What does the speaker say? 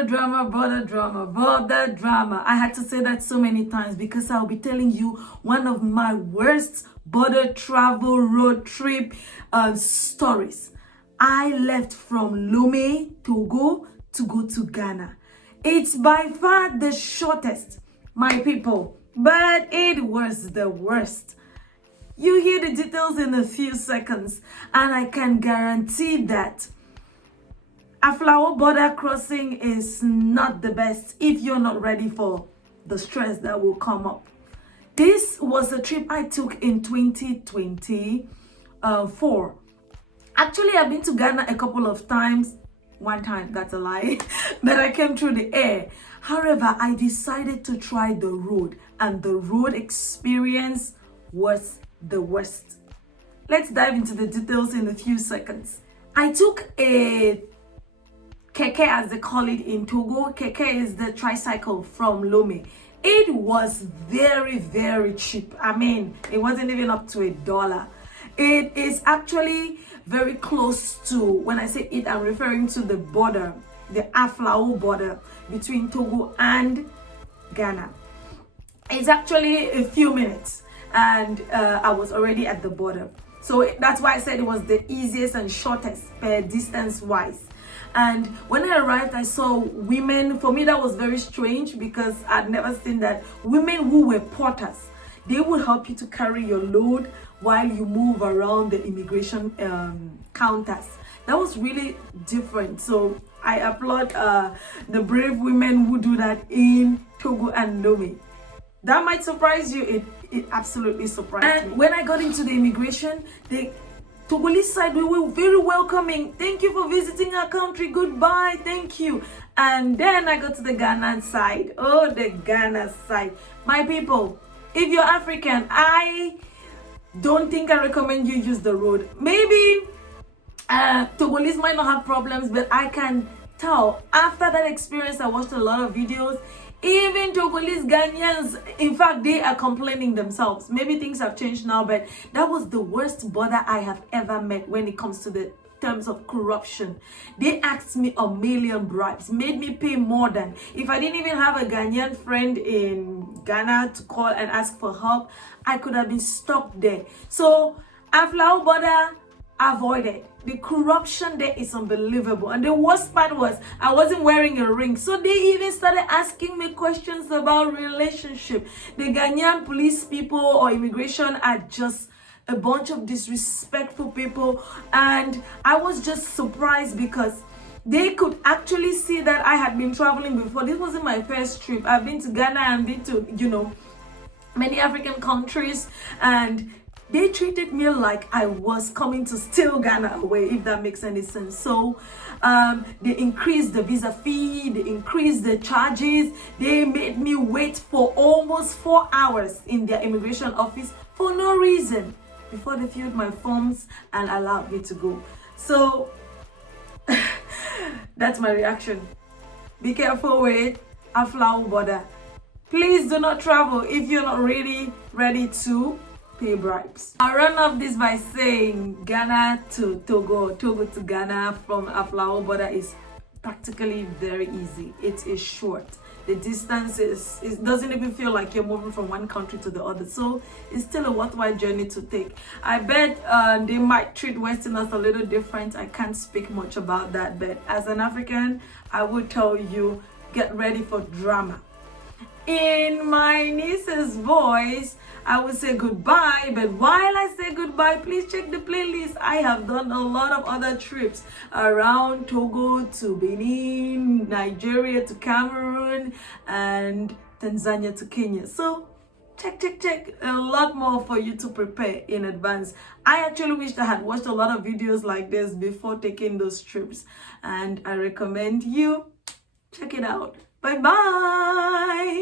Border drama, border drama, border drama. I had to say that so many times because I'll be telling you one of my worst border travel road trip stories. I left from Lomé, Togo, to go to Ghana. It's by far the shortest, my people, but it was the worst. You hear the details in a few seconds, and I can guarantee that Aflao border crossing is not the best if you're not ready for the stress that will come up. This was a trip I took in 2024. Actually, I've been to Ghana a couple of times. One time, that's a lie, but I came through the air. However, I decided to try the road, and the road experience was the worst. Let's dive into the details in a few seconds. I took a keke, as they call it in Togo. Keke is the tricycle from Lomé. It was very, very cheap. I mean, it wasn't even up to $1. It is actually very close to, when I say it, I'm referring to the border, the Aflao border between Togo and Ghana. It's actually a few minutes, and I was already at the border. So that's why I said it was the easiest and shortest distance wise. And when I arrived, I saw women. For me, that was very strange because I'd never seen that. Women who were porters, they would help you to carry your load while you move around the immigration counters. That was really different. So I applaud the brave women who do that in Togo and Lomé. That might surprise you. It absolutely surprised me. When I got into the immigration, the Togolese side, we were very welcoming. Thank you for visiting our country. Goodbye. Thank you. And then I got to the Ghana side. Oh, the Ghana side. My people, if you're African, I don't think I recommend you use the road. Maybe Togolese might not have problems, but I can tell after that experience. I watched a lot of videos. Even Togolese Ghanaians, in fact, they are complaining themselves. Maybe things have changed now, but that was the worst border I have ever met when it comes to the terms of corruption. They asked me a million bribes, made me pay more than, if I didn't even have a Ghanaian friend in Ghana to call and ask for help, I could have been stuck there. So Aflao border avoided. The corruption there is unbelievable, and the worst part was I wasn't wearing a ring, so they even started asking me questions about relationship. The Ghanaian police people or immigration are just a bunch of disrespectful people, and I was just surprised because they could actually see that I had been traveling before. This wasn't my first trip. I've been to Ghana and been to, many African countries, and they treated me like I was coming to steal Ghana away, if that makes any sense. So they increased the visa fee, they increased the charges. They made me wait for almost 4 hours in their immigration office for no reason before they filled my forms and allowed me to go. So that's my reaction. Be careful with Aflao border. Please do not travel if you're not really ready to pay bribes. I'll run off this by saying Ghana to Togo, Togo to Ghana from Aflao border is practically very easy. It is short. The distance it doesn't even feel like you're moving from one country to the other. So it's still a worthwhile journey to take. I bet they might treat Westerners a little different. I can't speak much about that, but as an African, I would tell you, get ready for drama. In my niece's voice, I would say goodbye, but while I say goodbye, please check the playlist. I have done a lot of other trips around Togo to Benin, Nigeria to Cameroon, and Tanzania to Kenya. So check. A lot more for you to prepare in advance. I actually wish I had watched a lot of videos like this before taking those trips, and I recommend you check it out. Bye-bye.